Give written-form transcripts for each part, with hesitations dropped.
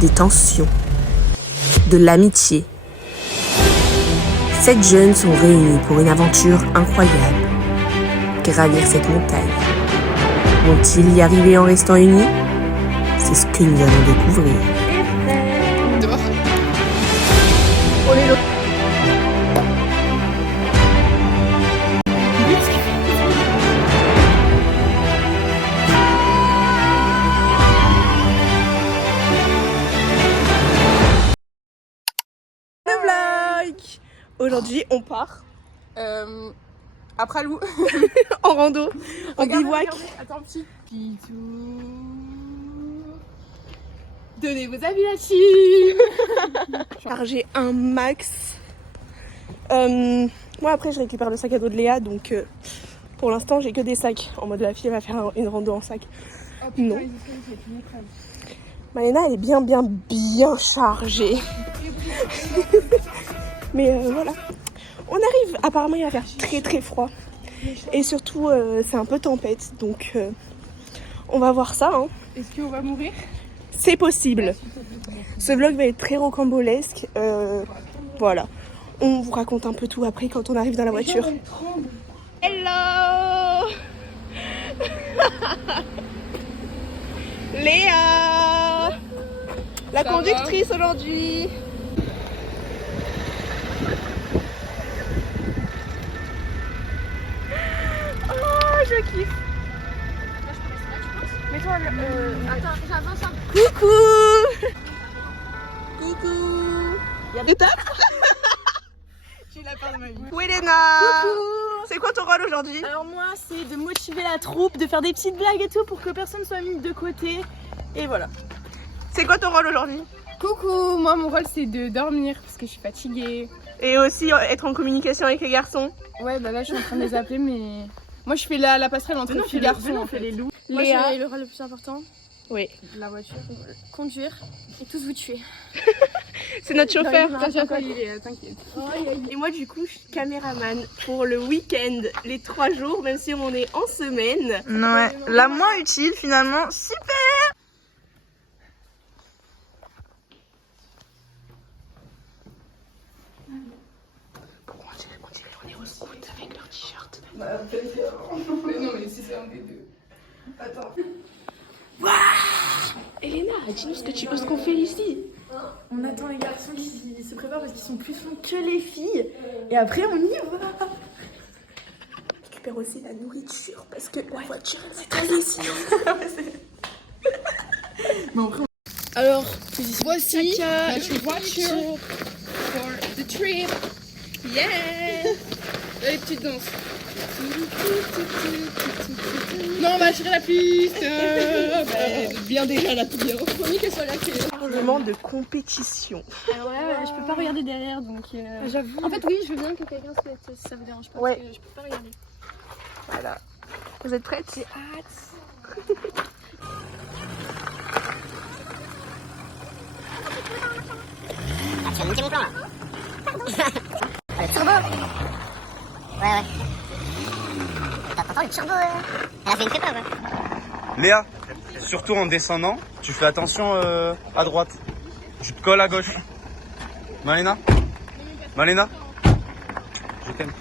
des tensions, de l'amitié. 7 jeunes sont réunis pour une aventure incroyable. Gravir cette montagne. Vont-ils y arriver en restant unis? C'est ce que nous allons découvrir. Aujourd'hui, on part à Pralou en rando, en bivouac. Attends, petit bisou. Donnez vos avis la team. Charger un max. Moi après, je récupère le sac à dos de Léa, donc pour l'instant, j'ai que des sacs. En mode la fille, elle va faire une rando en sac. Oh, putain, non. Malena, elle est bien chargée. Mais voilà. On arrive. Apparemment, il va faire très froid. Et surtout, c'est un peu tempête. Donc, on va voir ça. Hein. Est-ce qu'on va mourir? C'est possible. Ce vlog va être très rocambolesque. Voilà. On vous raconte un peu tout après quand on arrive dans la voiture. Hello Léa, la conductrice aujourd'hui. Oh, je kiffe. Mets-toi attends, j'avance un peu. Coucou. Y'a des tapes. J'ai la peur de ma vie. Où est Léna? Coucou. C'est quoi ton rôle aujourd'hui? Alors moi, c'est de motiver la troupe, de faire des petites blagues et tout pour que personne soit mis de côté. Et voilà. C'est quoi ton rôle aujourd'hui? Coucou, moi mon rôle c'est de dormir parce que je suis fatiguée. Et aussi être en communication avec les garçons. Ouais, bah là je suis en train de les appeler, mais moi je fais la passerelle entre filles et garçons. On fait les loups. Moi, Léa, le rôle le plus important, oui, la voiture. conduire et tous vous tuer. C'est notre chauffeur. T'inquiète. Et moi du coup je suis caméraman pour le week-end, les 3 jours, même si on est en semaine. Ouais, la moins utile finalement, super. Pourquoi on est au scout avec leur t-shirt? Bah non mais si c'est un des deux. Attends. Elena, dis-nous ce qu'on fait ici. On attend les garçons qui se préparent parce qu'ils sont plus longs que les filles. Et après, on y va. On récupère aussi la nourriture parce que la voiture c'est très ici. Alors, voici notre voiture for the trip. Yeah. Les petites danses. Non, on va tirer la piste. Bien déjà la piste. Faut mieux qu'elle soit là. Chargement de compétition. Ouais, je peux pas regarder derrière donc. J'avoue. En fait, oui, je veux bien que quelqu'un se mette si ça vous dérange pas. Ouais. Parce que je peux pas regarder. Voilà. Vous êtes prêtes? J'ai hâte. Tu vas niquer mon plan là. Le turbo. Ouais. T'entends le turbo elle a fait une très peur. Léa, surtout en descendant, tu fais attention à droite. Tu te colles à gauche. Malena, je t'aime.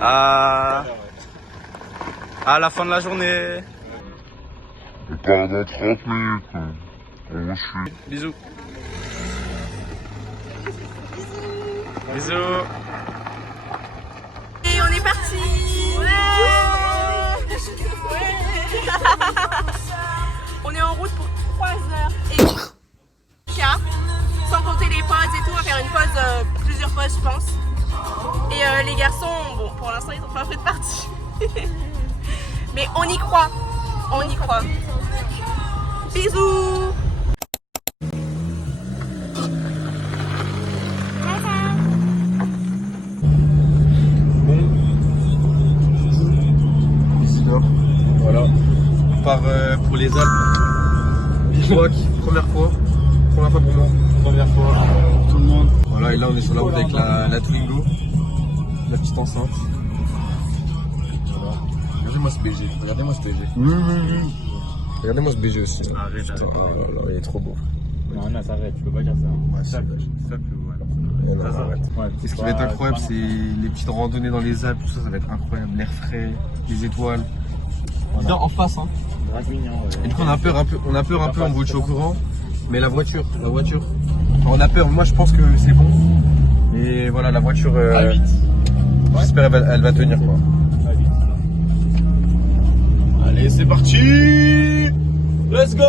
À la fin de la journée. Pendant 30 minutes. On vous suit. Bisous. Bisous. Et on est parti. Ouais. On est en route pour 3h15, sans compter les pauses et tout. On va faire une pause, plusieurs pauses je pense. Et les garçons, bon pour l'instant ils ont pas fait de partie. Mais on y croit. Bisous. Voilà, on part pour les Alpes. Bivouac, première fois pour moi. Première fois, tout le monde. Voilà, et là on est sur la route avec la Twingo, la petite enceinte. Voilà. Regardez-moi ce PG, Oui. Regardez-moi ce BG aussi. Arrête, Putain, oh là là, il est trop beau. Non, Anas, arrête, tu peux pas dire ça. Ouais, Ça, Oh non, arrête. Et ce qui va être incroyable, c'est les petites randonnées dans les Alpes, tout ça, ça va être incroyable. L'air frais, les étoiles. Voilà. En face, hein. Et du coup, on a peur un peu, on vous tient au courant. Mais la voiture. Enfin, on a peur, moi je pense que c'est bon. Et voilà, la voiture, j'espère elle va tenir quoi. Allez, c'est parti! Let's go!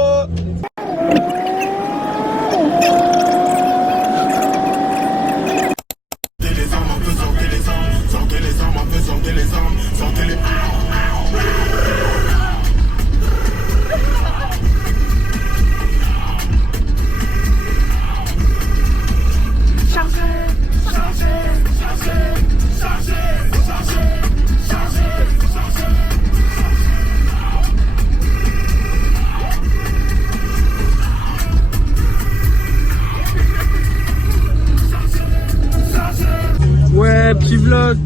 Ouais, petit vlog.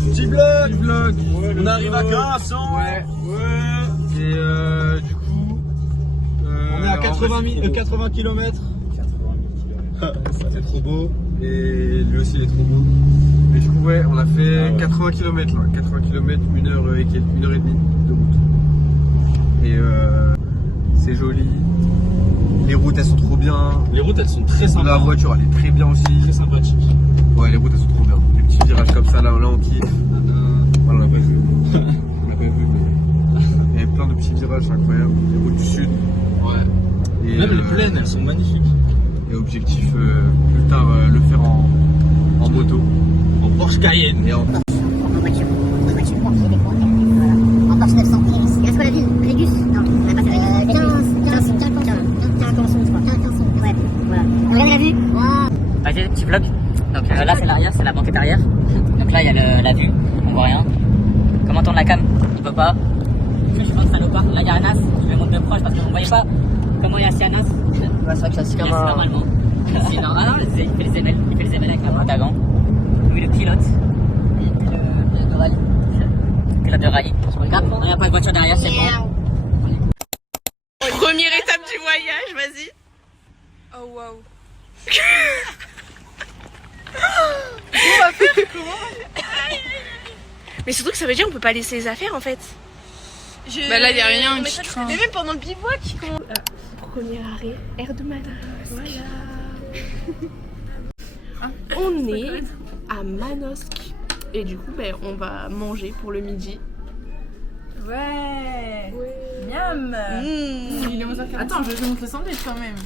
On arrive à Grasse, hein. Ouais. Et du coup, on est à 80 km. C'est trop beau. Et lui aussi il est trop beau. Mais du coup ouais, on a fait 80 km là. 80 km, 1 heure et demie de route. Et c'est joli. Les routes elles sont trop bien. Les routes elles sont très sympas. La voiture elle est très bien aussi. Très sympathique. Ouais, les routes elles sont trop bien. Les petits virages comme ça là on kiffe. Voilà, on l'a pas vu. Mais il y avait plein de petits virages incroyables. Les routes du sud. Ouais. Et même les plaines elles sont magnifiques. Et objectif plus tard le faire en moto. En Porsche Cayenne. Et en voiture. En Porsche 900. Il reste quoi la ville? Régus? Non, on a pas fait Quinconson, je crois. Quinconson, ouais. Voilà. Regardez la vue. Wow. Ok, petit vlog. Donc là c'est l'arrière, c'est la banquette arrière. Donc là il y a la vue, on voit rien. Comment tourne la cam? On peut pas. Je suis un salopard. Là il y a Anas, je vais monter de proche parce que vous voyez pas comment il y a assis Anas. C'est vrai que c'est comme un... normalement. Sinon, ah non, il fait les ailes avec la main d'avant. Lui le pilote. Et puis le pilote de rallye. Pilote de rallye. Regarde, il n'y a pas de voiture derrière, c'est bon. Première étape du voyage, vas-y. Oh waouh. On va faire comment? Mais surtout que ça veut dire qu'on peut pas laisser les affaires en fait. Bah là, il n'y a rien qui craint. Mais même pendant le bivouac, comment... Premier arrêt, air de Manosque. Voilà. On est à Manosque. Et du coup, ben, on va manger pour le midi. Ouais. Miam. Il est 11h40. Attends, je vais monter le sandwich quand même.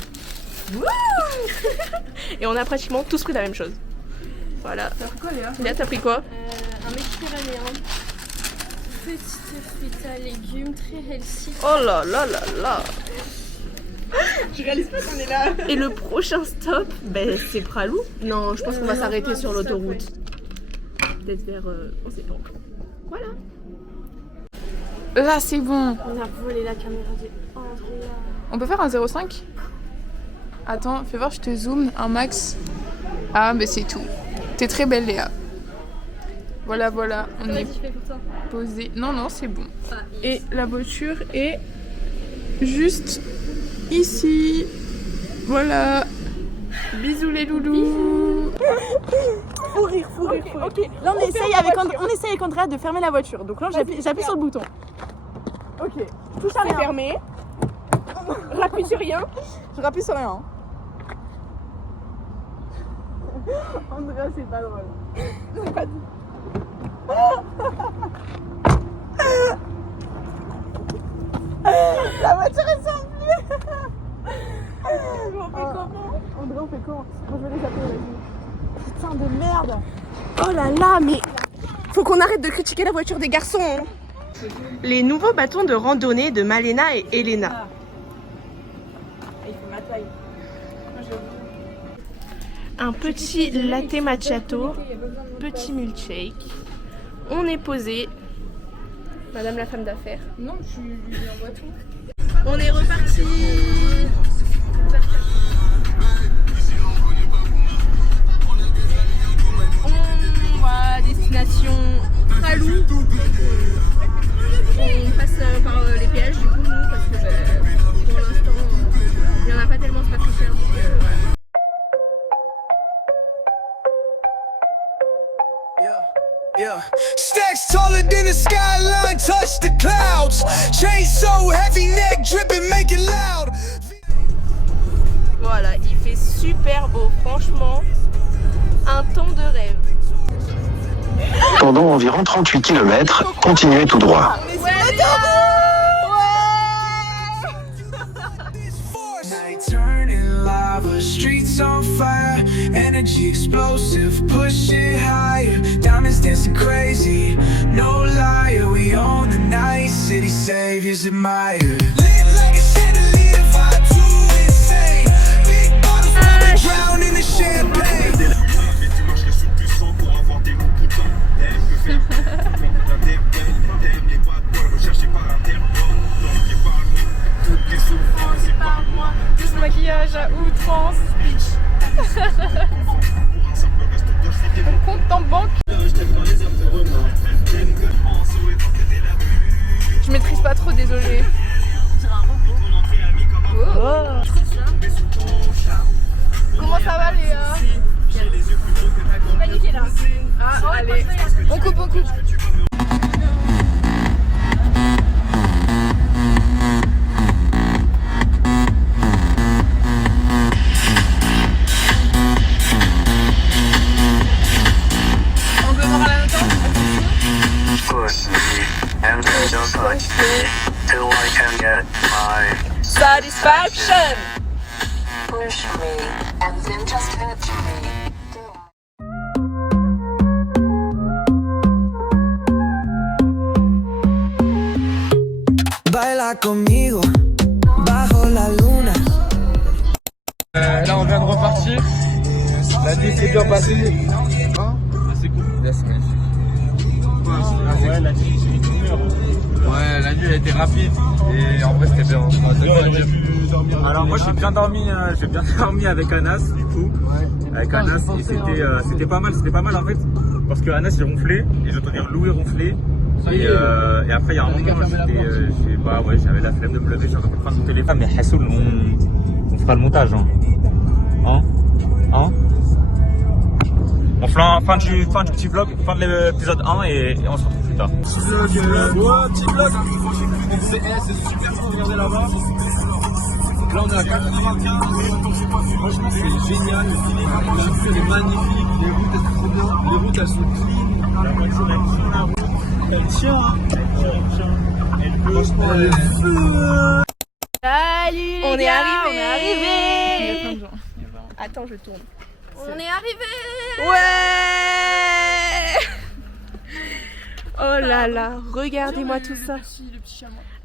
Et on a pratiquement tous pris la même chose. Voilà. T'as pris quoi, Léa? Léa, t'as pris quoi? Un méditerranéen. Petite frite à légumes, très healthy. Oh là là là là. Je réalise pas qu'on est là. Et le prochain stop, ben, c'est Pralou. Non, je pense qu'on va s'arrêter sur l'autoroute. Peut-être vers... on sait pas encore. Voilà. Là, c'est bon. On a volé la caméra de Andrea. On peut faire un 0,5? Attends, fais voir, je te zoome un max. Ah, mais c'est tout. T'es très belle, Léa. Voilà, on est posé. Non, c'est bon. Et la voiture est juste ici. Voilà. Bisous les loulous. Faut rire. Ok. Là, on essaye avec Andrea de fermer la voiture. Donc là, j'appuie sur le bouton. Ok. Touche à rien. C'est fermé. Rappuie sur rien. Je rappuie sur rien. Andrea, c'est pas drôle. C'est pas drôle. La voiture est sans plus. On fait comment? Andrea, on fait comment? Moi, je vais les appeler, vas-y. Putain de merde. Oh là là, mais faut qu'on arrête de critiquer la voiture des garçons. Hein. Les nouveaux bâtons de randonnée de Malena et Elena. Il fait ma taille. Un petit latte macchiato, petit milkshake. On est posé. Madame la femme d'affaires. Non, tu lui envoies tout. On est reparti. On va à destination Pralou. On passe par les péages du coup nous parce que pour Yeah. Stacks taller than the skyline, touch the clouds. Chain so heavy, neck dripping, make it loud. Voilà, il fait super beau, franchement, un temps de rêve. Pendant environ 38 km, continuez tout droit. Turning lava, streets on fire, energy explosive, push it higher. Diamonds dancing crazy, no liar. We own the night, city saviors admired. Lit like a chandelier, vibe too insane. Big bottles wanna drown in the champagne. Juste maquillage à outrance. On compte en banque. Je maîtrise pas trop, désolé. Oh. Comment ça va Léa? Paniqué là. Ah, allez, on coupe, on coupe. Satisfaction. Push me and then just hurt me. Baila conmigo, bajo la luna. Là on vient de repartir. La nuit s'est bien passée. C'est cool. Ouais, la nuit elle a été rapide et en vrai c'était bien. Alors moi j'ai bien dormi avec Anas du coup. Avec Anas et c'était pas mal en fait. Parce que Anas il ronflait et j'entendais Louis ronfler. Et après il y a un moment j'avais la flemme de me lever, j'étais en train de prendre mon téléphone. Mais Hassoul on fera le montage hein. On fera fin du petit vlog, fin de l'épisode 1 et on se retrouve plus tard. Petit vlog, c'est super cool, regardez là-bas. Là on est à 95, franchement c'est génial, la vue est magnifique, les routes elles sont trop bien, les routes elles sont clean, la voiture elle tient, elle peut, franchement elle est feu. Salut les gars, on est arrivé. Attends, je tourne. On est arrivé. Ouais. Oh là là, regardez-moi tout ça.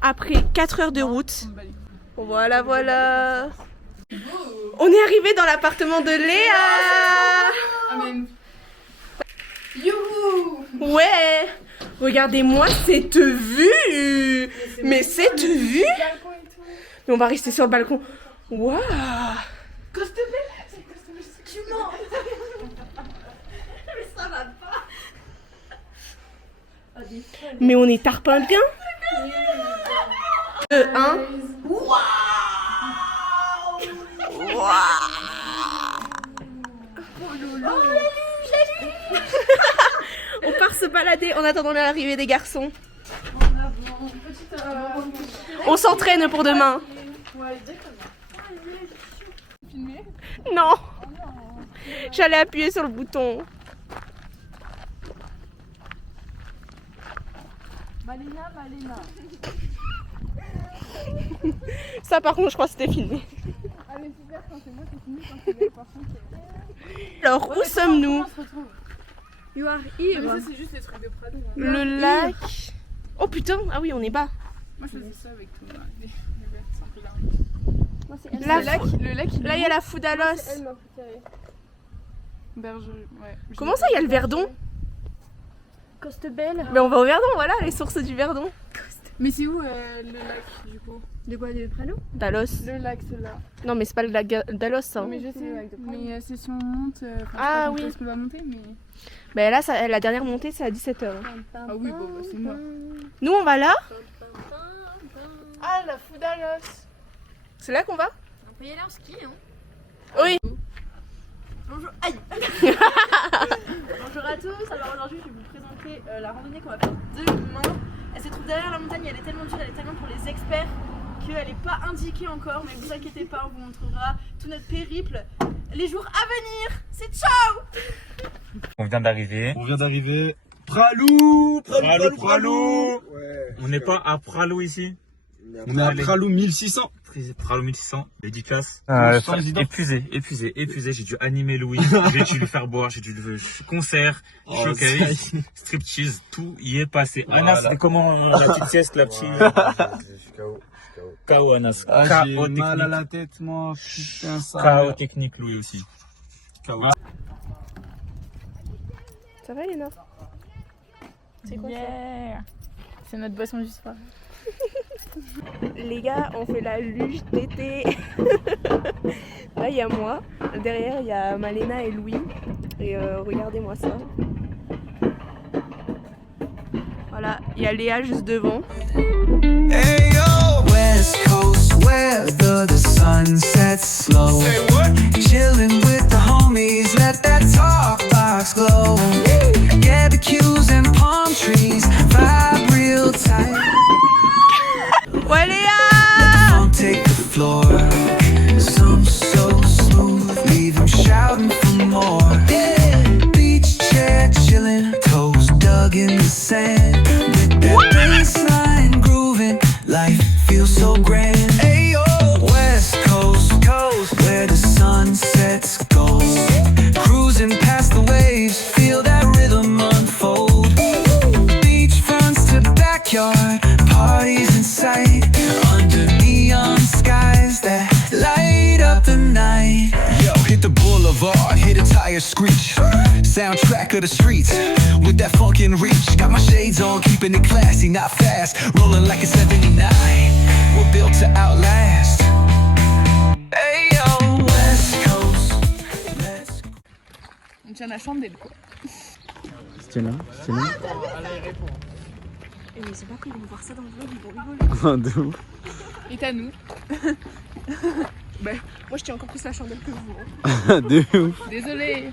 Après 4 heures de route. Voilà. On est arrivé dans l'appartement de Léa. Amen. Youhou. Ouais. Regardez-moi cette vue. Mais cette vue. Mais on va rester sur le balcon. Waouh. Tu mens. Mais ça va pas. Mais on est tarpin bien. 2, 1. On part se balader en attendant l'arrivée des garçons. On s'entraîne pour demain. Non. J'allais appuyer sur le bouton. Malena. Ça par contre je crois que c'était filmé. Ah mais super, quand c'est moi c'est fini, quand c'est belle par contre. Alors où sommes-nous? You are Mais here. ça c'est juste les trucs de Prado. Hein. Le lac. Oh putain, ah oui on est bas. Moi je faisais ça avec tout. C'est un peu là. Moi c'est elle. Là, Le lac il là il y a la Foudalos. Elle m'a préférée. Berge, ouais. Comment ça il y a le Verdon? Costebelle. Mais on va au Verdon, voilà les sources du Verdon. Mais c'est où le lac du coup? De quoi, de Prado? Dalos. Le lac c'est là. Non mais c'est pas le lac Dalos ça. Mais je sais, mais c'est si on monte, Ah oui. Est-ce qu'on va monter mais... Ben là la dernière montée c'est à 17h. Ah oui bon bah c'est mort. Nous on va là? Ah la Foudalos. C'est là qu'on va? On peut y aller en ski hein. Oui. Bonjour. Aïe. Bonjour à tous, alors aujourd'hui je vais vous présenter montrer la randonnée qu'on va faire demain. Elle se trouve derrière la montagne, elle est tellement dure, elle est tellement pour les experts qu'elle n'est pas indiquée encore, mais vous inquiétez pas, on vous montrera tout notre périple les jours à venir. C'est ciao. On vient d'arriver. Pralou. Ouais. On n'est pas à Pralou ici. On est à Pralou 1600. Pralou 1600, dédicace. Épuisé. Épuisé. J'ai dû animer Louis, j'ai dû lui faire boire, j'ai dû le concert, showcase, striptease, tout y est passé. Voilà. Anas, c'était comment la petite sieste, la petite. Je suis KO. KO Anas. J'ai mal à la tête, moi. Putain, ça. KO technique, Louis aussi. KO. Ça va, Léna? C'est quoi ça? C'est notre boisson du soir. Les gars, on fait la luge d'été. Là, il y a moi. Derrière, il y a Malena et Louis. Et regardez-moi ça. Voilà, il y a Léa juste devant. Hey yo, West Coast weather, the sun sets slow. Chilling with the homies, let that talk box glow. Barbecues and palm trees, vibe real tight. Ouais Léa! Take the floor, some so smooth, leave them shouting for more. Beach chair chilling, toes dug in the sand. With that bassline grooving, life feels so grand. Ayo, West Coast, where the sun sets gold. Cruising past the waves, feel that rhythm unfold. Beach fronts to backyard, parties in sight. Under neon skies that light up the night. Yo, hit the boulevard, hit a tire screech. Soundtrack of the streets, with that funkin' reach. Got my shades on, keeping it classy, not fast. Rolling like a 79, we're built to outlast. Hey yo, West Coast, let's go. On tient la chandelle quoi. C'était là. Mais c'est pas qu'ils vont voir ça dans le vlog, ils vont rigoler. De ouf. Et à nous. Bah, moi je tiens encore plus la chandelle que vous. De ouf. Désolée.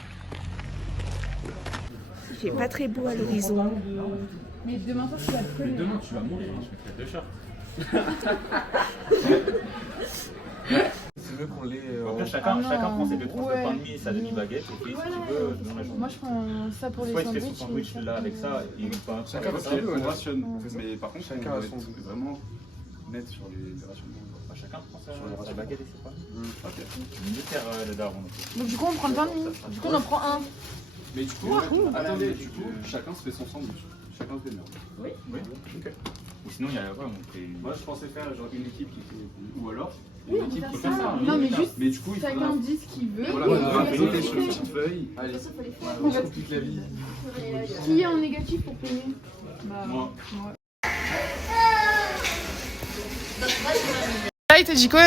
Il fait pas très beau à l'horizon. Mais demain soir tu vas te coller. Demain tu vas mourir, je vais te faire 2 shorts. Tu veux qu'on les. Après, chacun prend ses 2 tranches de pain de mie et sa demi-baguette et puis si tu veux dans la journée. Moi je prends ça pour les Soit sandwichs. tu fais son sandwich là avec ça et une pain. Chacun on rationne. Mais par contre, chacun doit être vraiment net sur les rationnements. Chacun prend sa baguette et ses pains. Ok. Tu veux mieux faire le daron. Donc du coup on prend le pain de mie. Du coup on en prend un. Mais du coup, attendez, du coup, chacun se fait son sandwich. Chacun se démerde. Oui. Ok. Ou sinon il y a quoi on fait... Moi je pensais faire genre une équipe qui fait. Ou alors Oui, une équipe qui fait ça. ça. Non mais juste Mais du coup, chacun dit ce qu'il veut. Voilà, on va noter sur une petite feuille. Allez, on se complique la vie. Qui est en négatif pour payer? Moi. Ah, il t'a dit quoi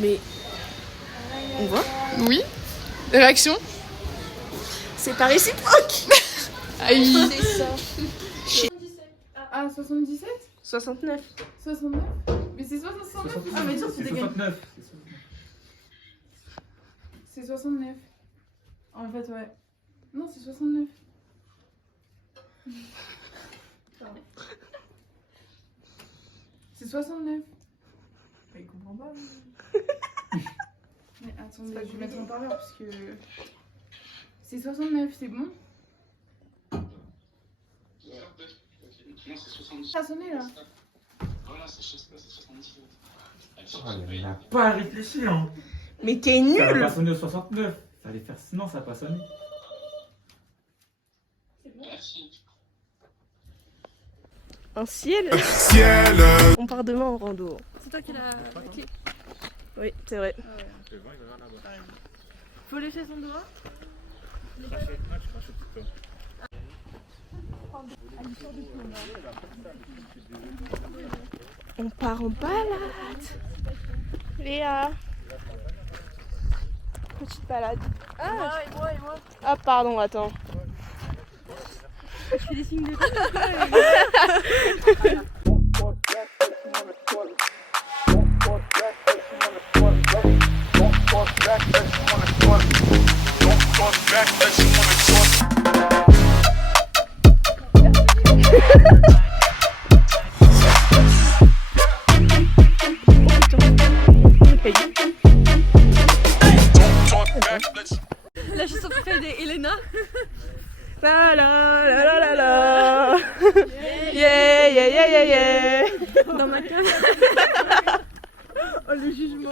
Mais. On voit? Oui. Réaction? C'est pas réciproque! Aïe. C'est ça. Ah, 77? 69. 69? Mais c'est 69? Ah, mais dire, tu C'est dégagnes. 69. C'est 69. En fait, ouais. Non, c'est 69. Pardon. C'est 69. Bah, il comprend pas. Mais attendez, je vais mettre en parleur parce que. C'est 69, c'est bon? Ça a sonné là. Il n'a pas réfléchi hein. Mais t'es Ça va nul! pas sonner au 69. Ça allait faire sinon ça va pas sonner. Un ciel! On part demain en rando. C'est toi qui l'as clé. Oui, c'est vrai. Faut lécher son doigt. On part en balade. Léa. Petite balade. Ah, Et moi. ah pardon, attends. Je fais des signes de Back, Ouais. Dans ma cave. Oh le jugement.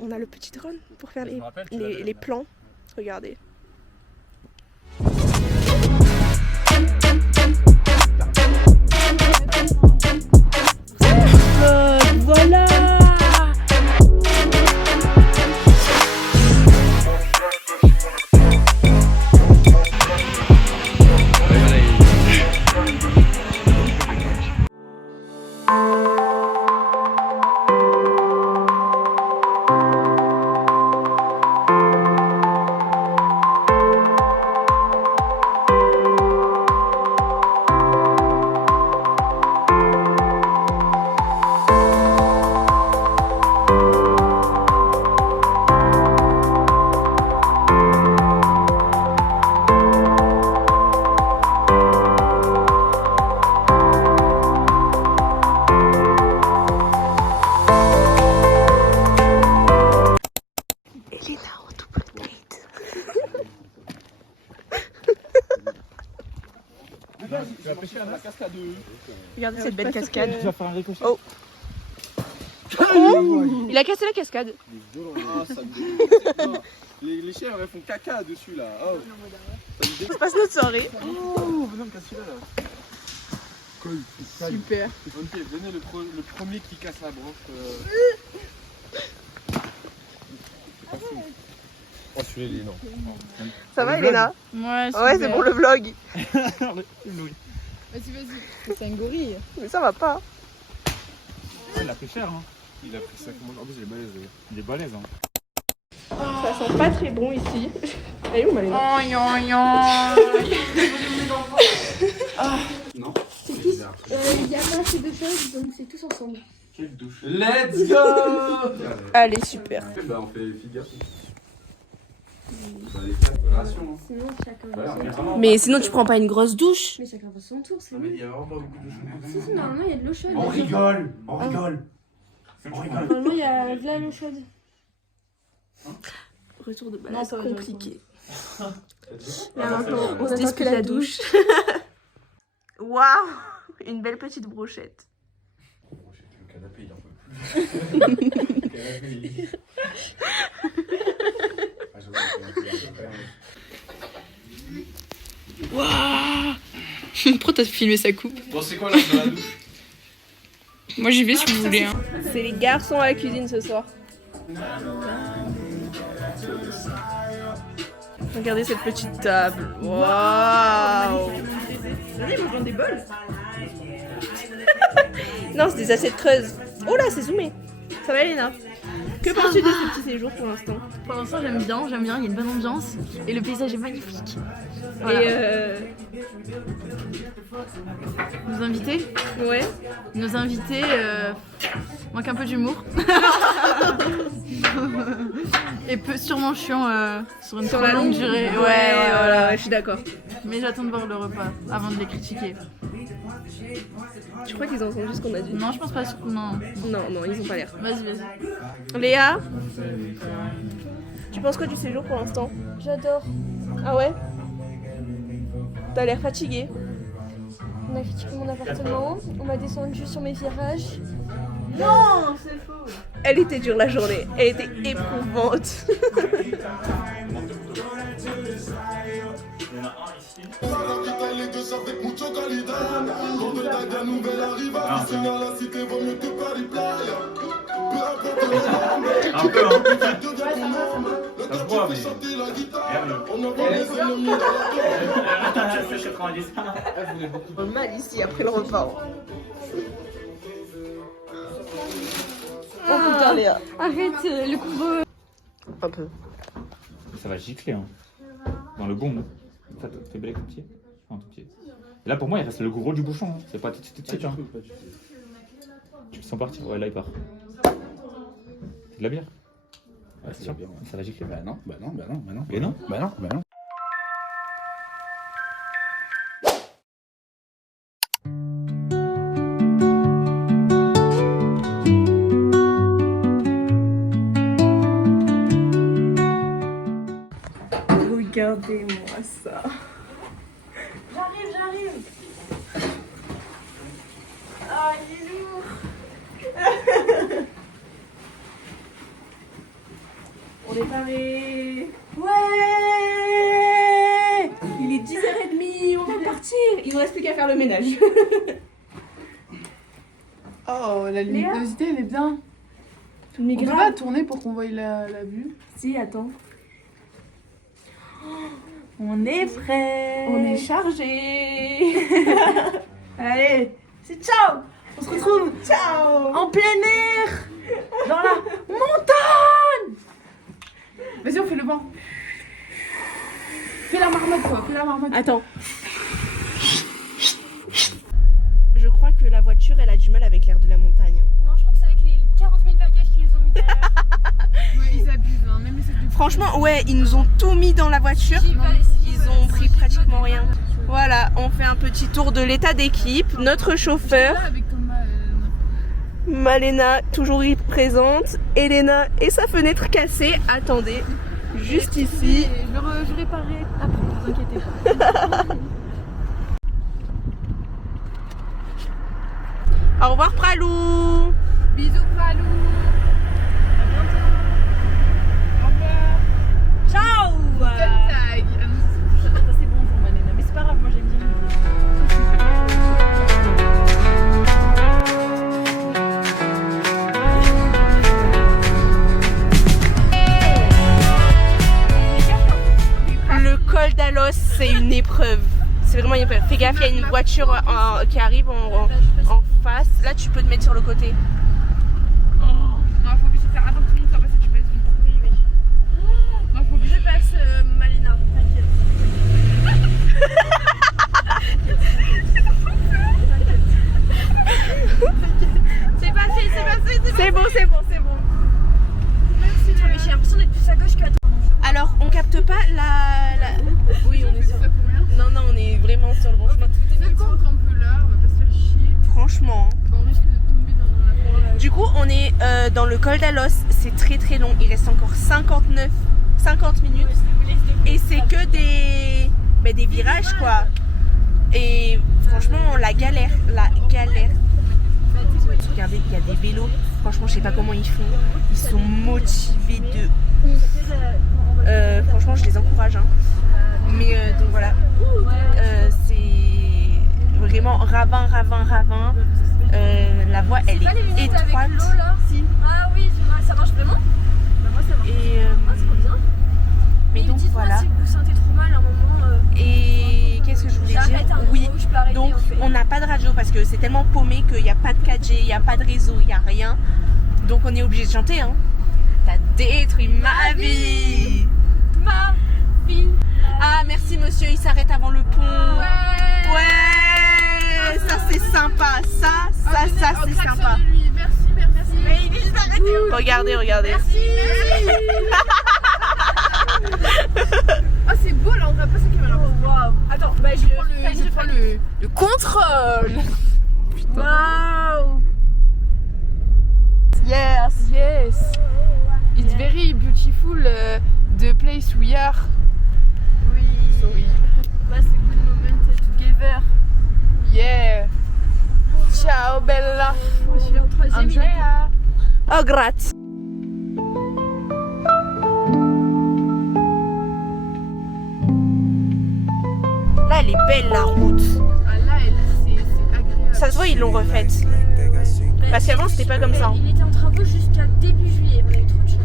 On a le petit drone pour faire les plans. Regardez. Voilà. Tu vas pêcher à la cascade. Regardez cette belle cascade. Tu vas faire un ricochet. Oh. Oh, il a cassé la cascade. Ah, ça les chiens elles font caca dessus là. Oh. On se passe notre soirée. Oh, venez me casser là. Super. Ok, venez le premier qui casse la branche. Oh, celui-là il est énorme. Ça va, Elena? Ouais, c'est pour le vlog. Vas-y, c'est un gorille. Mais ça va pas. Ah, il a pris cher, hein. Il a pris ça comment? En plus, il est balèze. Il est balèze, hein. Ça sent pas très bon ici. Elle est où, Malena? Non. Il y a pas assez de choses, donc c'est tous ensemble. Quelle douche. Let's go. Allez, super. Bah, on fait figure. Sinon, chacun va son tour. Mais sinon, tu prends pas une grosse douche? Mais chacun va son tour, c'est Mais bon. il y a vraiment pas beaucoup de choses. Si, normalement, il y a de l'eau chaude. On rigole. Normalement, il y a de l'eau chaude. Retour de balade compliqué. Là, maintenant, On se dispute la douche. Waouh, une belle petite brochette. Le canapé, il en peut plus. Waouh. Pourquoi t'as filmé sa coupe? Bon, c'est quoi là dans la douche? Moi j'y vais si vous voulez. Hein. C'est les garçons à la cuisine ce soir. Regardez cette petite table. Waouh. Regardez, ils mangent des bols. Non, c'est des assiettes creuses. Oh là, c'est zoomé. Ça va, Elena? Que penses-tu de ce petit séjour pour l'instant? Pour l'instant j'aime bien, il y a une bonne ambiance et le paysage est magnifique. Voilà. Et Nos invités? Ouais. Nos invités manquent un peu d'humour. Et sûrement chiant sur une trop la longue longue durée. Ouais, voilà, je suis d'accord. Mais j'attends de voir le repas avant de les critiquer. Tu crois qu'ils entendent juste ce qu'on a dit? Non, je pense pas. Non, ils ont pas l'air. Vas-y. Léa, tu penses quoi du séjour pour l'instant? J'adore. Ah ouais? T'as l'air fatiguée. On a critiqué mon appartement, on m'a descendu sur mes virages. Non, c'est faux. Elle était dure la journée, elle était éprouvante. Un peu, hein. Ça se voit, mais... On a mal ici après le repas. Oh putain, Léa. Arrête le couvre. Un peu. Ça va gicler, hein. Dans le bon. Fais bel tout petit. Enfin, tout petit. Et là, pour moi, il reste le gros du bouchon. Hein. C'est pas tout de suite. Hein. Tu me sens partir? Ouais, là, il part. C'est de la bière? Ouais, c'est sûr. Bien, ouais. Ça va gicler? Bah non. Et non? Bah non. Regardez-moi ça. J'arrive. Ah, il est lourd. On est paré. Ouais. Il est 10h30, on va partir. Il nous reste plus qu'à faire le ménage. Oh, la luminosité, elle est bien. Mais on peut pas tourner pour qu'on voie la vue? Si, attends. On est prêt. On est chargé. Allez, c'est ciao. On se retrouve en plein air, dans la montagne. Vas-y, on fait le banc. Fais la marmotte, quoi. Fais la marmotte. Attends. Je crois que la voiture, elle a du mal avec l'air de la montagne. Non, je crois que c'est avec les 40 000 bagages qu'ils nous ont mis derrière. Ouais, ils abusent, hein. Même les franchement, ouais, ils nous ont tout mis dans la voiture. Ils ont pris pratiquement rien. Voilà, on fait un petit tour de l'état d'équipe. Notre chauffeur, Malena, toujours présente. Elena et sa fenêtre cassée. Attendez, juste ici. Je réparerai après, ne vous inquiétez pas. Au revoir Pralou. Bisous Pralou. À bientôt. Au revoir. Ciao. Tag. Ça c'est bonjour Malena, mais c'est pas grave, moi j'aime bien. Le col d'Alos, c'est une épreuve. C'est vraiment une épreuve. Fais gaffe, il y a une voiture qui arrive en face. Là, tu peux te mettre sur le côté. Non, il faut obligé de faire attention, tout le monde va passer, tu passes vite. Oui. Non, il faut obligé de passer Malena, t'inquiète. C'est passé. C'est bon. Merci. Mais j'ai l'impression d'être plus à gauche qu'à droite. Alors, on capte pas la... Oui, on est sur... Non, on est vraiment sur le bon chemin. Même quand on campe là, on va pas se faire chier. Franchement. On risque de tomber dans la forêt. Du coup, on est dans le col d'Alos. C'est très long. Il reste encore 50 minutes. Et c'est que des virages, quoi. Et franchement, la galère. Regardez, il y a des vélos. Franchement, je sais pas comment ils font. Ils sont motivés de ouf. Franchement, je les encourage. Hein. Mais donc voilà. C'est vraiment ravin. La voie, elle est étroite. Si. Ah oui, ça marche vraiment? Bah moi ça marche. Et c'est trop bien. mais donc voilà. Si vous vous sentez trop mal à un moment. Et qu'est-ce que je voulais dire? Oui, donc on n'a pas de radio parce que c'est tellement paumé qu'il n'y a pas de 4G, il n'y a pas de réseau, il n'y a rien. Donc on est obligé de chanter. Hein. T'as détruit ma vie. Ma vie. Ah merci monsieur, il s'arrête avant le pont. Ouais, ça c'est sympa. Ça c'est sympa. Merci. Mais il est juste arrêté. Regardez. Merci. Ah c'est beau là, on va passer qui va là. Waouh. Attends, bah je prends le contrôle. Waouh. Yes. It's very beautiful the place we are. Oui. Bah c'est good moment together. Yeah. Ciao Bella. Je suis en 3e. Andrea. Oh grazie. Là elle est belle la route. Ah là c'est agréable. Ça se voit ils l'ont refaite. Parce qu'avant c'était pas comme ça. Il était en travaux jusqu'à début juillet, on a eu trop de chance.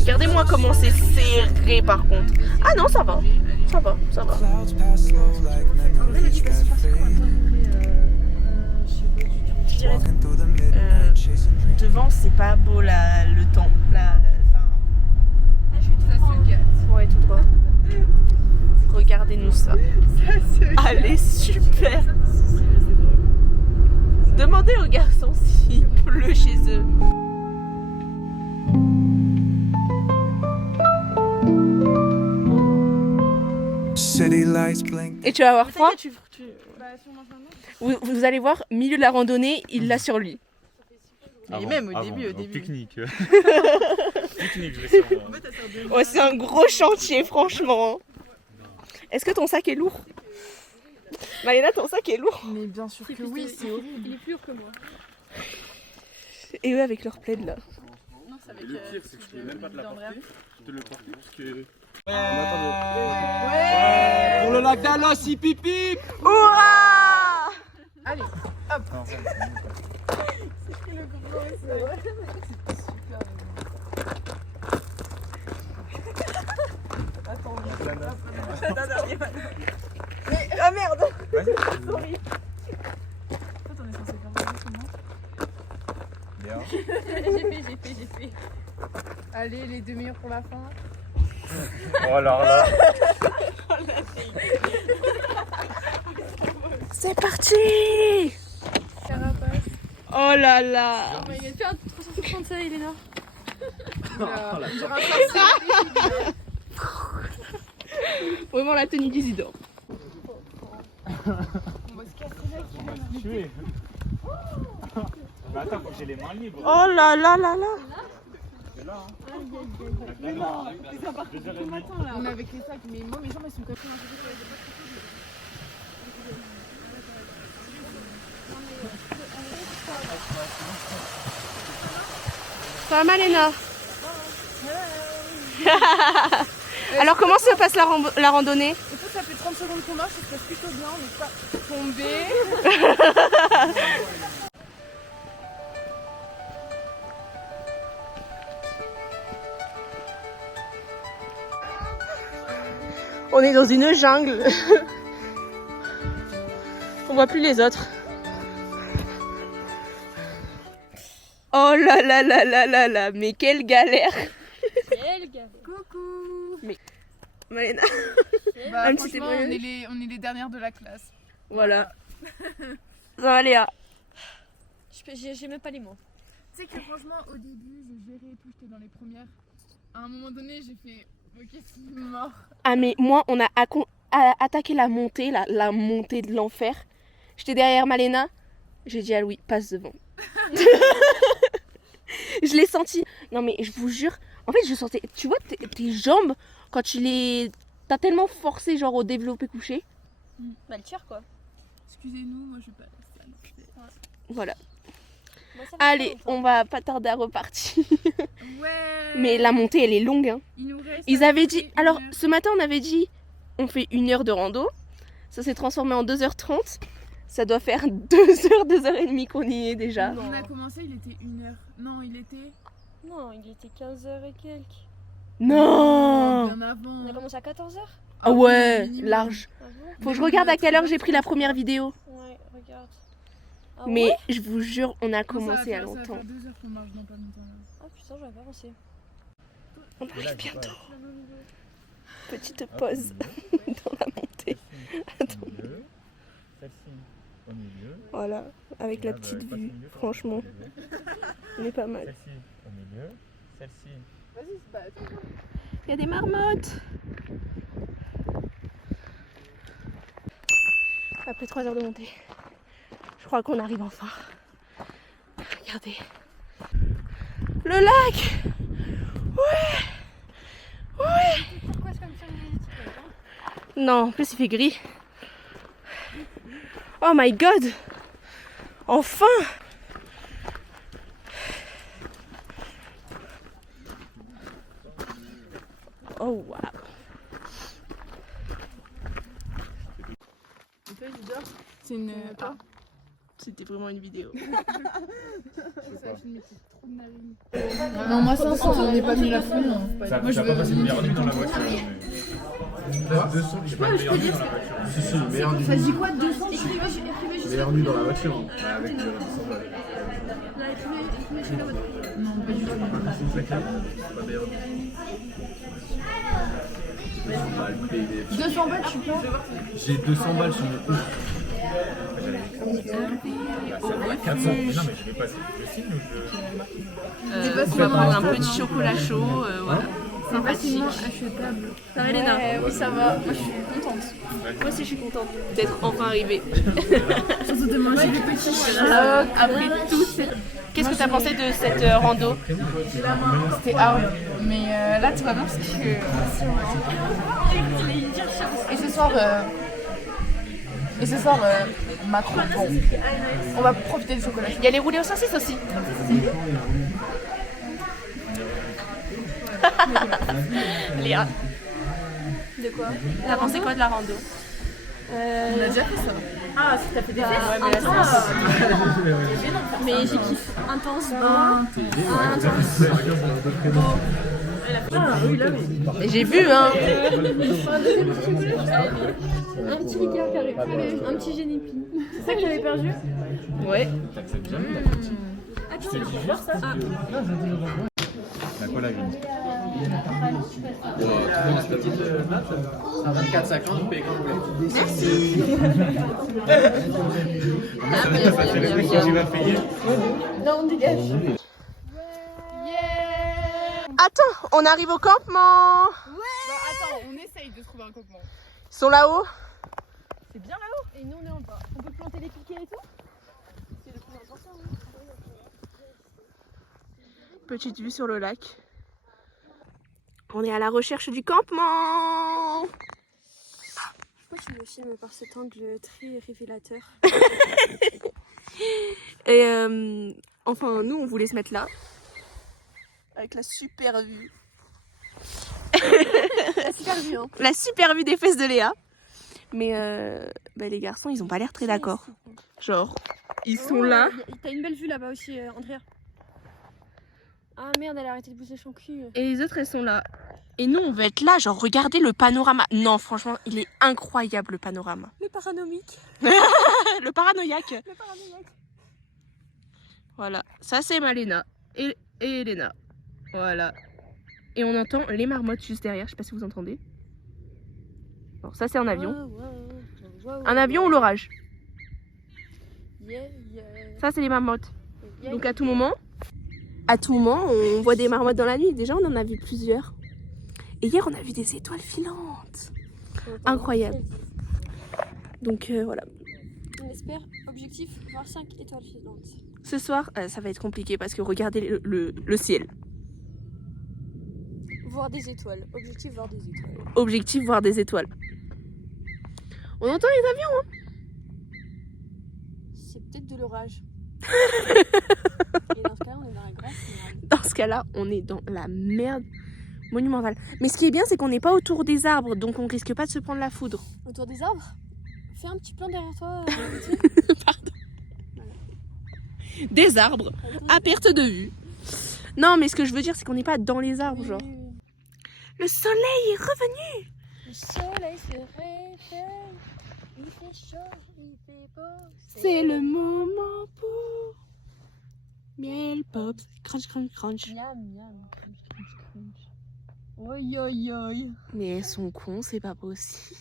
Regardez-moi comment c'est serré par contre. Ah non ça va. Devant c'est pas beau le temps. Ça se gâte. Ouais tout droit. Regardez. ça. Allez, super. Demandez aux garçons s'il pleut chez eux. Et tu vas avoir froid. Vous allez voir, milieu de la randonnée, il l'a sur lui. Et même au début. Pique-nique. Pique-nique, je vais sur moi. Ouais, c'est un gros chantier, franchement. Est-ce que ton sac est lourd? Malena, ton sac est lourd? Mais bien sûr que oui, c'est horrible. Il est plus lourd que moi. Et eux avec leur plaid là. Non, ça va. Le pire, c'est que je peux même pas te la porter. Je te le porter parce que. Ouais. Pour le lac d'Alos, hip hip hip. Ouah. Allez, hop. C'est pris le gros, c'est vrai. C'était super. Attends, mais ah merde. Sorry. En fait, on est censé faire ça comment? Bien. J'ai fait. Allez, les demi-heures pour la fin. Oh alors là. C'est parti. Carapace. Oh là là. Il vient de faire 360 ça, Elena. Vraiment la tenue d'Isidore. On va se casser la On va se tuer. Mais attends, faut que j'ai les mains libres. Oh là là là là. C'est là, hein. On est avec les sacs, mais moi mes jambes elles sont cassées. Ça va, Malena? Alors comment se passe la randonnée? Écoute, ça fait 30 secondes qu'on marche, ça se passe plutôt bien, on n'est pas tombé. On est dans une jungle. On voit plus les autres. Oh là là là là là là, mais quelle galère. Quelle galère. Coucou. Mais Malena. Bah, un petit franchement, témoignage. on est les dernières de la classe. Voilà. Ça va Léa? J'ai même pas les mots. Tu sais que franchement au début j'ai géré et tout, j'étais dans les premières. À un moment donné j'ai fait ok c'est mort. Ah mais moi on a attaqué la montée, la montée de l'enfer. J'étais derrière Malena, j'ai dit à Louis passe devant. Je l'ai senti. Non mais je vous jure, en fait je sentais, tu vois tes jambes quand t'as tellement forcé genre au développé couché. Bah le tire quoi. Excusez-nous, moi je vais pas rester à l'enfer. Voilà. Moi, allez, on va pas tarder à repartir. Ouais. Mais la montée elle est longue hein. Ils avaient dit, alors ce matin on avait dit on fait 1 heure de rando. Ça s'est transformé en 2h30. Ça doit faire 2 heures, 2h30 qu'on y est déjà. On a commencé, il était 1h. Non, il était 15h et quelques. Non. Bien avant. On a commencé à 14h. Ah ouais, large. Ah bon? Faut que je regarde à quelle heure j'ai pris la première vidéo. Ouais, regarde. Ah Mais ouais, je vous jure, on a commencé à longtemps. Ça va faire 2 heures qu'on marche dans pas longtemps là. ah putain, j'avais pas pensé. On arrive bientôt. Petite pause dans la montée. Celle-ci au milieu. Voilà, avec la petite vue, franchement. On est pas mal. Celle-ci au milieu. Celle-ci. Vas-y, c'est pas à toi. Il y a des marmottes. Après 3 heures de montée, je crois qu'on arrive enfin. Regardez. Le lac. Ouais. Ouais. Pourquoi c'est comme ça Non, en plus il fait gris. Oh my god. Enfin. Oh wow. C'est une. Ah. C'était vraiment une vidéo. Non, moi 500, on n'est pas venu la fin. Ça va pas passer une meilleure nuit dans la voiture. J'ai pas une meilleure nuit dans la voiture. Si, si, meilleure nuit. Ça dit quoi 200? Meilleure nuit dans la voiture. Avec le Non, pas du tout. Pas meilleure nuit. 200 balles, je suis pas. J'ai 200 balles sur mon compte. 400. Mais non, mais je vais passer. Je signe ou je. On va prendre un petit chocolat chaud, voilà. Facilement achetable. Ça va, Léna? Oui, ça va. Moi, je suis contente. Moi aussi, je suis contente d'être enfin arrivée. Surtout de manger des petits. Après tout, qu'est-ce que tu as pensé de cette rando? C'était hard. Mais là, tout va bien parce que. Et ce soir, Macron. Bon, on va profiter du chocolat. Il y a les roulés aux saucisses aussi. Léa. De quoi? T'as pensé quoi de la rando? On a déjà fait ça. Ah, si t'as fait des fesses? Ouais, mais là, Mais j'ai kiffé. Intense, j'ai vu, hein. Un petit liqueur carré, un petit génépi. C'est ça que t'avais perdu? Ouais. Attends, c'est pour ça. La cola green. Petite note à 24,50, vous payez quand vous voulez. Merci. Non, on dégage. Attends, on arrive au campement. Bah, attends, on essaye de trouver un campement. Ils sont là-haut. C'est bien là-haut. Et nous, on est en bas. On peut planter les piquets et tout? C'est le plus important. Petite vue sur le lac. On est à la recherche du campement. Pourquoi tu me filmes par cet angle très révélateur? Et enfin, nous, on voulait se mettre là. Avec la super vue. La super vue, hein. La super vue des fesses de Léa. Mais bah, les garçons, ils ont pas l'air très d'accord. Genre, ils sont là. T'as une belle vue là-bas aussi, Andrea. Ah merde, elle a arrêté de bouger son cul. Et les autres, elles sont là. Et nous, on va être là, genre, regardez le panorama. Non, franchement, il est incroyable, le panorama. Le paranomique. Le paranoïaque. Le paranoïaque. Voilà, ça c'est Malena et Elena. Voilà. Et on entend les marmottes juste derrière, je sais pas si vous entendez. Bon, ça c'est un avion. Un avion ou l'orage. Ça c'est les marmottes. Donc à tout moment, on voit des marmottes dans la nuit. Déjà on en a vu plusieurs. Et hier on a vu des étoiles filantes. Incroyable. Donc voilà. On espère, objectif, voir 5 étoiles filantes. Ce soir, ça va être compliqué parce que regardez le ciel. Voir des étoiles. Objectif, voir des étoiles. Objectif, voir des étoiles. On entend les avions, hein? C'est peut-être de l'orage. Et dans ce cas-là, on est dans la grâce. Dans ce cas-là, on est dans la merde monumentale. Mais ce qui est bien, c'est qu'on n'est pas autour des arbres, donc on risque pas de se prendre la foudre. Autour des arbres? Fais un petit plan derrière toi. Pardon. Voilà. Des arbres, à perte de vue. Non, mais ce que je veux dire, c'est qu'on n'est pas dans les arbres, genre. Le soleil est revenu. Le soleil se réveille. Il fait chaud, il fait beau. C'est le moment pour miel pop, crunch crunch crunch. Miam miam, crunch crunch crunch. Oi oi oi. Mais elles sont cons, c'est pas possible.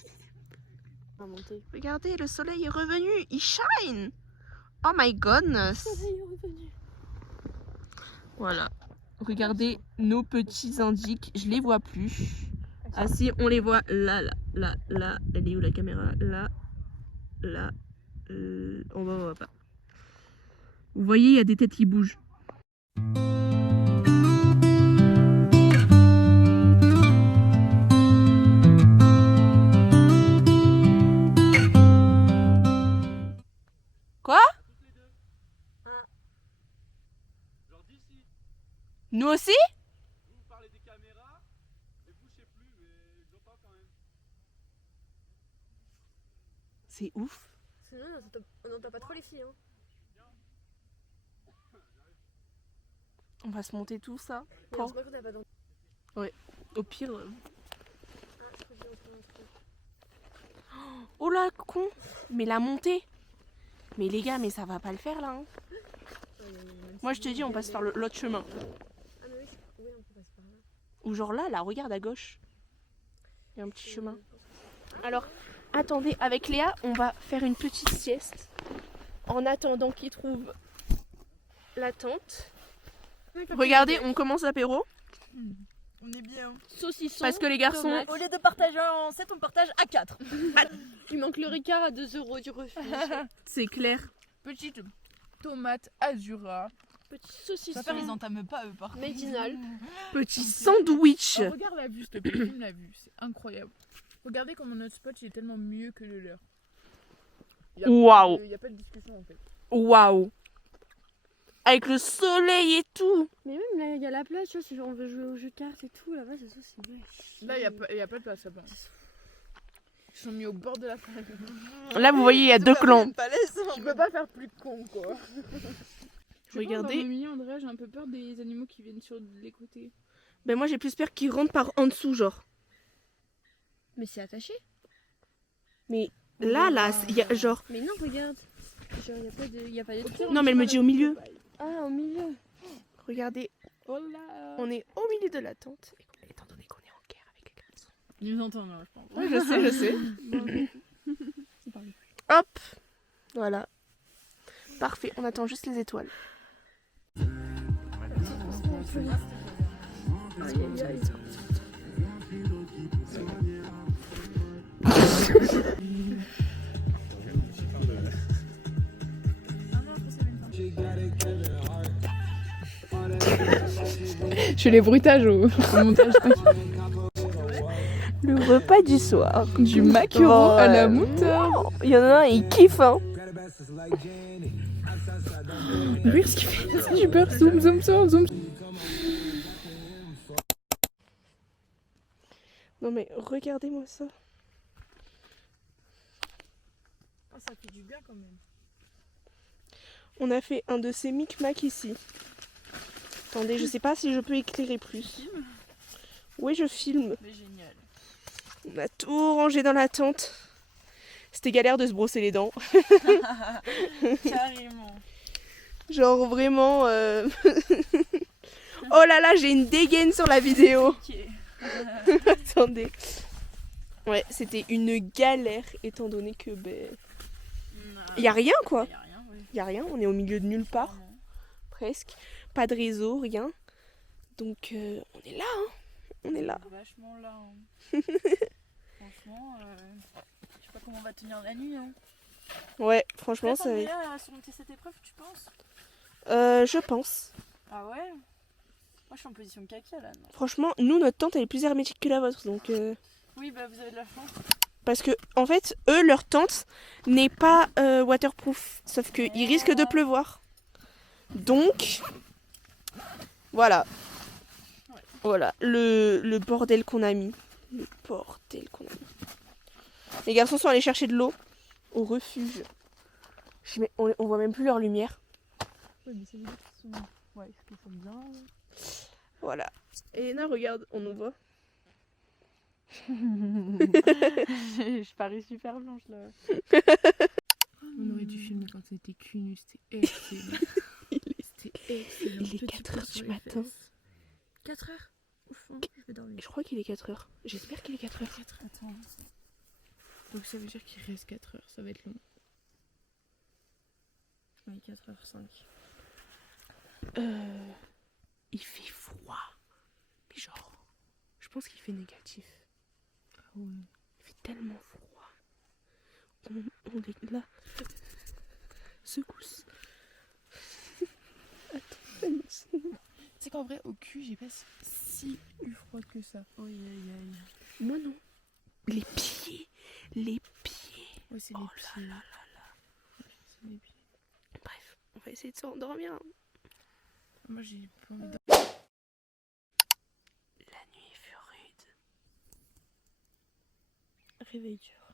Regardez, le soleil est revenu, il shine. Oh my goodness. Le soleil est revenu. Voilà. Regardez nos petits indiques, je les vois plus. Ah si, on les voit là, là, là, là. Elle est où la caméra? Là, là. On voit pas. Vous voyez, il y a des têtes qui bougent. Quoi? Nous aussi? Vous parlez des caméras, et vous, je sais plus, mais j'entends quand même. C'est ouf. On n'entend pas trop les filles, hein. On va se monter tout ça. Mais on se voit qu'on n'a pas d'entrée. Ouais, au pire. Oh là, con! Mais la montée! Mais les gars, mais ça va pas le faire là. Hein. Moi je te dis, on passe par l'autre chemin. Ah, mais oui, on peut passer par là. Ou genre là, regarde à gauche. Il y a un petit chemin. Alors, attendez, avec Léa, on va faire une petite sieste. En attendant qu'ils trouvent la tente. Regardez, on commence l'apéro. On est bien. Saucisson. Parce que les garçons... tomate. Au lieu de partager en 7, on partage à 4. Il manque le Ricard à 2 € du refuge. C'est clair. Petite tomate azura. Petit saucisson. J'espère ils entament pas eux par contre. Médinal. Petit sandwich. Alors, regarde la vue, s'il te plaît. Filme la vue, c'est incroyable. Regardez comment notre spot il est tellement mieux que le leur. Waouh. Il n'y a pas de discussion en fait. Waouh. Avec le soleil et tout. Mais même là, il y a la place, tu vois, si on veut jouer au jeu de cartes et tout, là-bas, c'est ça, c'est vrai. Là, il n'y a pas de place là-bas. Ils sont mis au bord de la plage. Là, vous voyez, il y a deux clans. Je peux pas faire plus con, quoi. Regardez. Dans le milieu, Andrea, j'ai un peu peur des animaux qui viennent sur les côtés. Ben moi, j'ai plus peur qu'ils rentrent par en dessous, genre. Mais c'est attaché. Mais là, il y a genre... Mais non, regarde. Genre, il y a pas de trucs. Non, mais elle me dit au milieu. Ah, au milieu. Regardez. Oh là. On est au milieu de la tente. Étant donné qu'on est en guerre avec les garçons. Ils nous entendent, là, je pense. Oui, je sais. Hop. Voilà. Parfait, on attend juste les étoiles. Je fais les bruitages au montage. Le repas du soir. Du maquereau à la moutarde. Il y en a un, il kiffe, hein. Oui, ce qu'il fait, c'est super. Zoom, zoom, zoom, zoom. Non mais regardez-moi ça. Oh, ça fait du bien quand même. On a fait un de ces micmacs ici. Attendez, je sais pas si je peux éclairer plus. Oui, je filme. Mais génial. On a tout rangé dans la tente. C'était galère de se brosser les dents. Carrément. Genre vraiment... Oh là là, j'ai une dégaine sur la vidéo. Attendez. Ouais, c'était une galère étant donné que... y a rien quoi. Y a rien, on est au milieu de nulle part. Presque. Pas de réseau, rien. Donc on est là, hein. On est là. Vachement là. Hein. Franchement, je sais pas comment on va tenir la nuit. Hein. Ouais, franchement, ça va. À surmonter cette épreuve, tu penses? Je pense. Ah ouais? Moi, je suis en position caca là. Non. Franchement, nous, notre tente, elle est plus hermétique que la vôtre, donc. Oui, bah vous avez de la chance. Parce que, en fait, eux, leur tente n'est pas waterproof. Sauf qu'il risque de pleuvoir. Donc. Voilà. Ouais. Voilà, le bordel qu'on a mis. Le bordel qu'on a mis. Les garçons sont allés chercher de l'eau au refuge. On voit même plus leur lumière. Ouais, mais c'est des qui sont... Ouais, qui sont bien. Voilà. Et Léna, regarde, on nous voit. Je parais super blanche là. On aurait dû filmer quand c'était cul nu, c'était excellent. Il est 4h du matin. 4h? Ouf, je vais dormir. Je crois qu'il est 4h. J'espère qu'il est 4h. Attends. Donc ça veut dire qu'il reste 4 heures, ça va être long. Oui, 4h05. Il fait froid. Mais genre, je pense qu'il fait négatif. Ah ouais. Il fait tellement froid. On est là. Secousse. Attends. Tu sais qu'en vrai, au cul, j'ai pas si eu froid que ça. Oui, aïe, aïe. Moi non. Les pieds. Les pieds. Ouais, c'est oh les pieds. Là. C'est les pieds. Bref, on va essayer de s'endormir. Moi, j'ai pas envie de... La nuit fut rude. Réveil dur.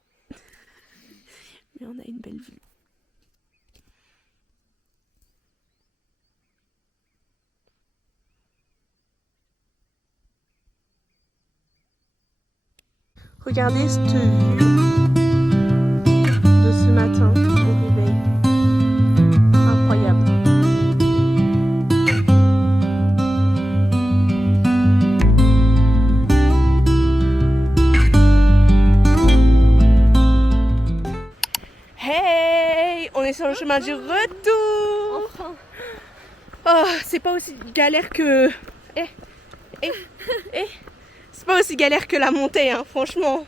Mais on a une belle vue. Regardez cette vue de ce matin au réveil. Incroyable. On est sur le chemin du retour. Enfin. Oh, c'est pas aussi galère que... C'est pas aussi galère que la montée, hein, franchement.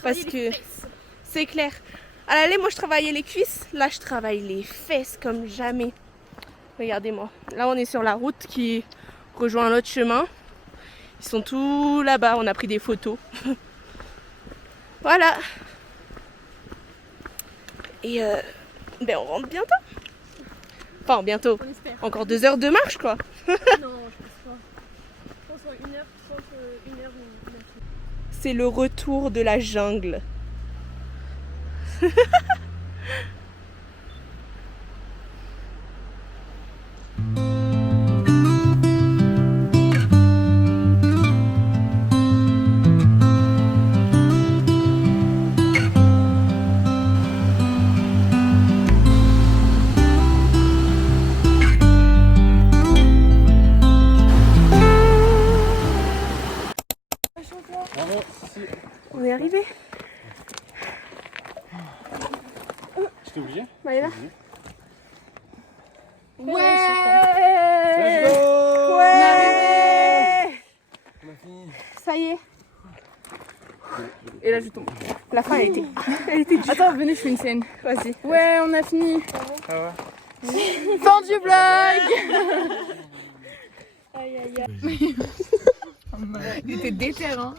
Parce que c'est clair. À l'aller, moi je travaillais les cuisses. Là, je travaille les fesses comme jamais. Regardez-moi. Là, on est sur la route qui rejoint l'autre chemin. Ils sont tous là-bas. On a pris des photos. Voilà. Et ben on rentre bientôt. Enfin, bientôt. Encore 2 heures de marche, quoi. Non, je pense pas. Je pense 1 heure, 30, 1 heure ou 1 heure. C'est le retour de la jungle. On est arrivé. J'étais obligé. Bah, il est là. Ouais. Let's go. Ouais. On a fini. Ça y est. Et là je tombe. La fin elle était dure. Attends, venez, je fais une scène. Vas-y. Ouais, on a fini. Ça va. Fin du vlog. Aïe aïe aïe. Il était déter, hein.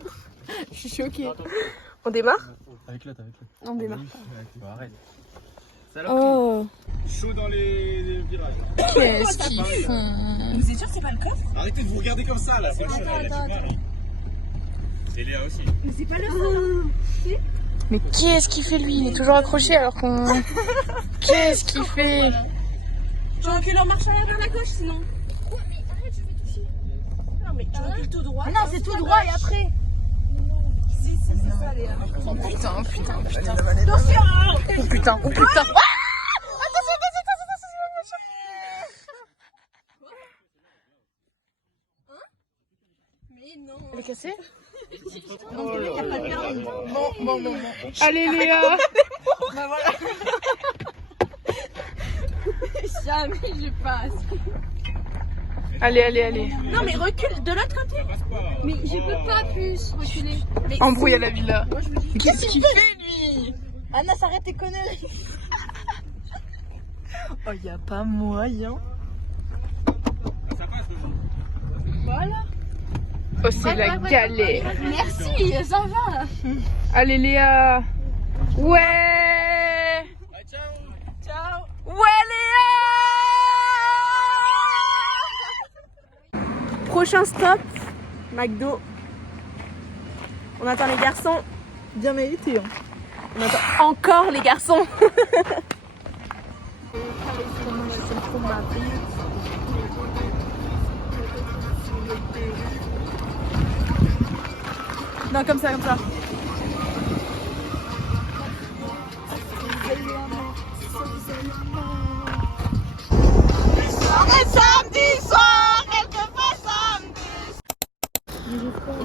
Je suis choquée. On démarre? Avec l'autre, avec l'autre. On démarre. Arrête. Oh. Chaud dans les virages. Qu'est-ce qu'ils font? Vous êtes sûr que c'est pas le coffre? Arrêtez de vous regarder comme ça là. C'est le cheval. Et Léa aussi. Mais c'est pas le seul. Mais qu'est-ce qu'il fait lui? Il est toujours accroché alors qu'on... Qu'est-ce qu'il fait? Tu recules en marche arrière vers la gauche sinon. Quoi? Mais arrête, je vais toucher. Non mais tu recules tout droit. Non, c'est tout droit et après. Si, c'est ça Léa. Oh putain, putain, putain. Attention. Oh putain, oh putain. Mais non. Elle est cassée? Bon. Allez Léa. Bah voilà. Jamais je passe. Allez. Non mais recule de l'autre côté. Mais je peux pas plus reculer. Mais Embrouille à la villa. moi je me dis. Qu'est-ce qu'il fait lui? Anna, s'arrête tes conneries. Oh, y a pas moyen. Voilà. Oh, c'est la galère. Merci, ça va. Allez Léa. Ouais. Ciao. Ouais Léa. Prochain stop, McDo. On attend les garçons. Bien mérité. Hein. On attend encore les garçons. Non, comme ça.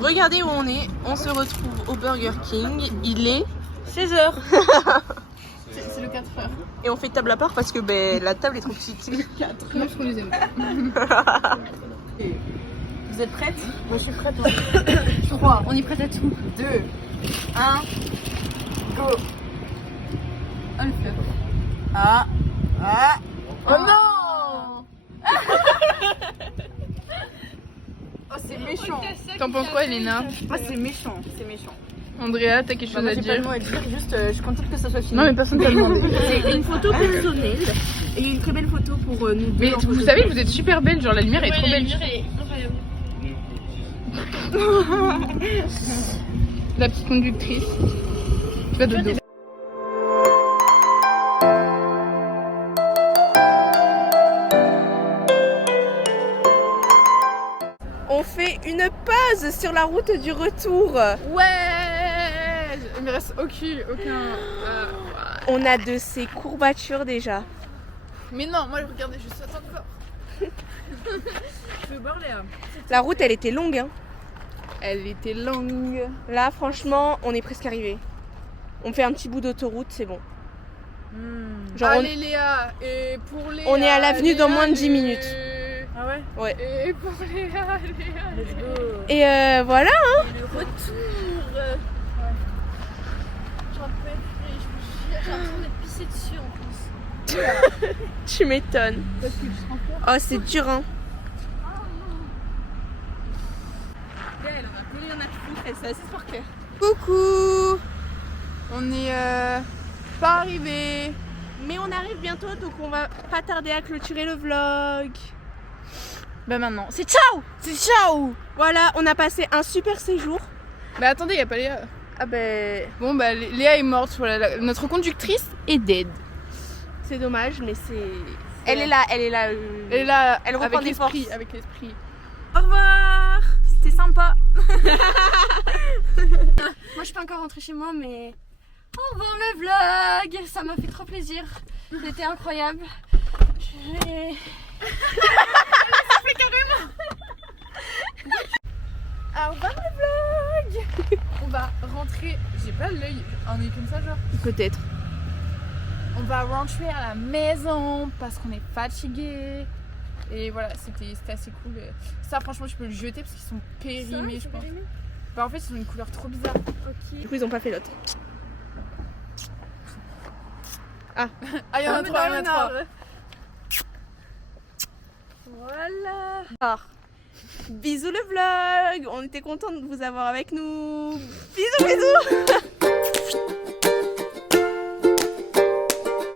Regardez où on est. On se retrouve au Burger King. Il est 16h. C'est le 4 heures. Et on fait table à part parce que ben, la table est trop petite. 4. Non, parce qu'on les aime. Vous êtes prêtes? Moi je suis prête. 3. On est prête à tout. 2, 1, go. Oh le fleuve. Ah. Oh non. Oh, c'est méchant. T'en penses quoi, Elena? Ah, c'est méchant. Andrea, t'as quelque chose à J'ai pas dire? le mot à dire, juste je suis contente que ça soit fini. Non, mais personne t'a demandé. C'est une photo personnelle et une très belle photo pour nous deux. Mais vous savez que vous êtes super belle, genre la lumière est trop belle. La petite conductrice. Tu vas de dos. On fait une pause sur la route du retour. Ouais. Il me reste aucun... On a de ces courbatures déjà. Mais non, moi regardez, je saute encore. Je veux boire Léa. La route elle était longue hein. Elle était longue. Là franchement on est presque arrivé. On fait un petit bout d'autoroute, c'est bon. Genre Allez Léa, et pour Léa... on est à l'avenue dans moins de 10 minutes. Ah ouais? Ouais. Et pour Léa, Let's go. Et voilà hein. Le retour. J'en peux plus, je vous jure, j'ai l'impression d'être pissée dessus en plus. Tu m'étonnes. Oh c'est dur hein. Elle en a plus rien à foutre, elle s'est assise par cœur. Coucou. On est pas arrivé. Mais on arrive bientôt donc on va pas tarder à clôturer le vlog. Bah maintenant, c'est ciao! C'est ciao. Voilà, on a passé un super séjour. Mais attendez, y a pas Léa. Ah ben... Bon bah Léa est morte, voilà, notre conductrice est dead. C'est dommage mais c'est... Elle est là, elle est là. Elle est là, elle reprend avec des forces. l'esprit, avec l'esprit. Au revoir! C'était sympa. Moi je peux encore rentrer chez moi mais... Au revoir le vlog. Ça m'a fait trop plaisir. C'était incroyable. Au revoir le vlog. On va rentrer, j'ai pas l'œil, on est comme ça genre. Peut-être. On va rentrer à la maison parce qu'on est fatigué. Et voilà, c'était assez cool. Ça franchement je peux le jeter parce qu'ils sont périmés je pense. Bah en fait ils ont une couleur trop bizarre. Du coup ils ont pas fait l'autre. Ah, il y en a trois, il y en a trois. Voilà. Alors, bisous le vlog. On était contents de vous avoir avec nous. Bisous, bisous.